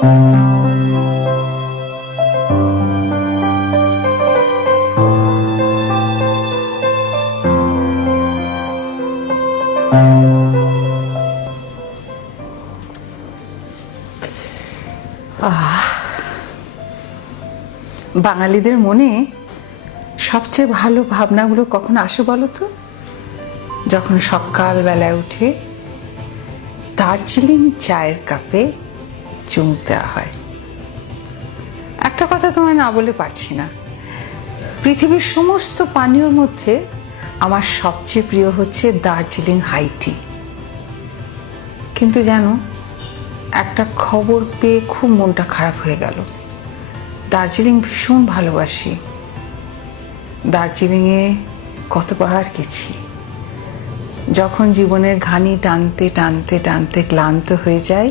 বাঙালিদের মনে সবচেয়ে ভালো ভাবনাগুলো কখন আসে বলো তো? যখন সকালবেলায় উঠে দার্জিলিং চায়ের কাপে চুমুক দেওয়া হয়। একটা কথা তোমায় না বলে পারছি না, পৃথিবীর সমস্ত পানীয়র মধ্যে আমার সবচেয়ে প্রিয় হচ্ছে দার্জিলিং হাই টি। কিন্তু জানো, একটা খবর পেয়ে খুব মনটা খারাপ হয়ে গেল। দার্জিলিং ভীষণ ভালোবাসি, দার্জিলিংয়ে কতবার গেছি। যখন জীবনের ঘানি টানতে টানতে টানতে ক্লান্ত হয়ে যায়,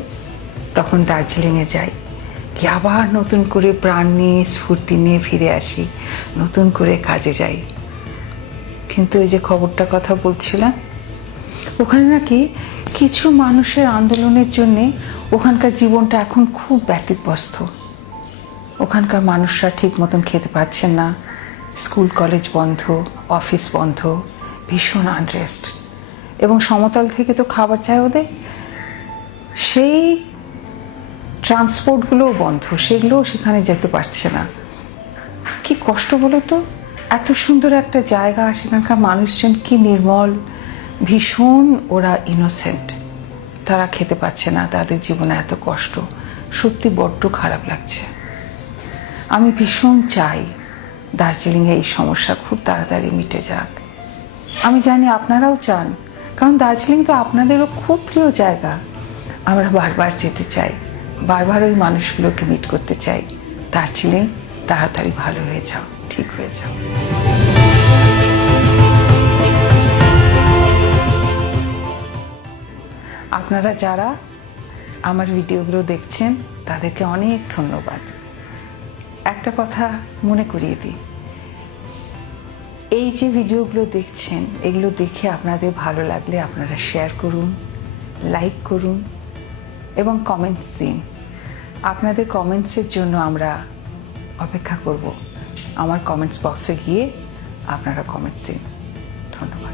তখন দার্জিলিংয়ে যাই, কি আবার নতুন করে প্রাণ নিয়ে স্ফূর্তি নিয়ে ফিরে আসি, নতুন করে কাজে যাই। কিন্তু এই যে খবরটার কথা বলছিলাম, ওখানে নাকি কিছু মানুষের আন্দোলনের জন্যে ওখানকার জীবনটা এখন খুব ব্যতিব্যস্ত। ওখানকার মানুষরা ঠিক মতন খেতে পাচ্ছেন না, স্কুল কলেজ বন্ধ, অফিস বন্ধ, ভীষণ আনরেস্ট। এবং সমতল থেকে তো খাবার চায় ওদের, সেই ট্রান্সপোর্টগুলোও বন্ধ, সেগুলোও সেখানে যেতে পারছে না। কি কষ্ট বলো তো, এত সুন্দর একটা জায়গা, সেখানকার মানুষজন কি নির্মল, ভীষণ ওরা ইনোসেন্ট। তারা খেতে পাচ্ছে না, তাদের জীবনে এত কষ্ট, সত্যি বড্ড খারাপ লাগছে। আমি ভীষণ চাই দার্জিলিংয়ে এই সমস্যা খুব তাড়াতাড়ি মিটে যাক। আমি জানি আপনারাও চান, কারণ দার্জিলিং তো আপনাদেরও খুব প্রিয় জায়গা। আমরা বারবার যেতে চাই, বারবার ওই মানুষগুলোকে মিট করতে চাই। দার্জিলিং তাড়াতাড়ি ভালো হয়ে যাও, ঠিক হয়ে যাও। আপনারা যারা আমার ভিডিওগুলো দেখছেন তাদেরকে অনেক ধন্যবাদ। একটা কথা মনে করিয়ে দিই, এই যে ভিডিওগুলো দেখছেন, এগুলো দেখে আপনাদের ভালো লাগলে আপনারা শেয়ার করুন, লাইক করুন এবং কমেন্টস দিন। আপনাদের কমেন্টসের জন্য আমরা অপেক্ষা করব। আমার কমেন্টস বক্সে গিয়ে আপনারা কমেন্টস দিন। ধন্যবাদ।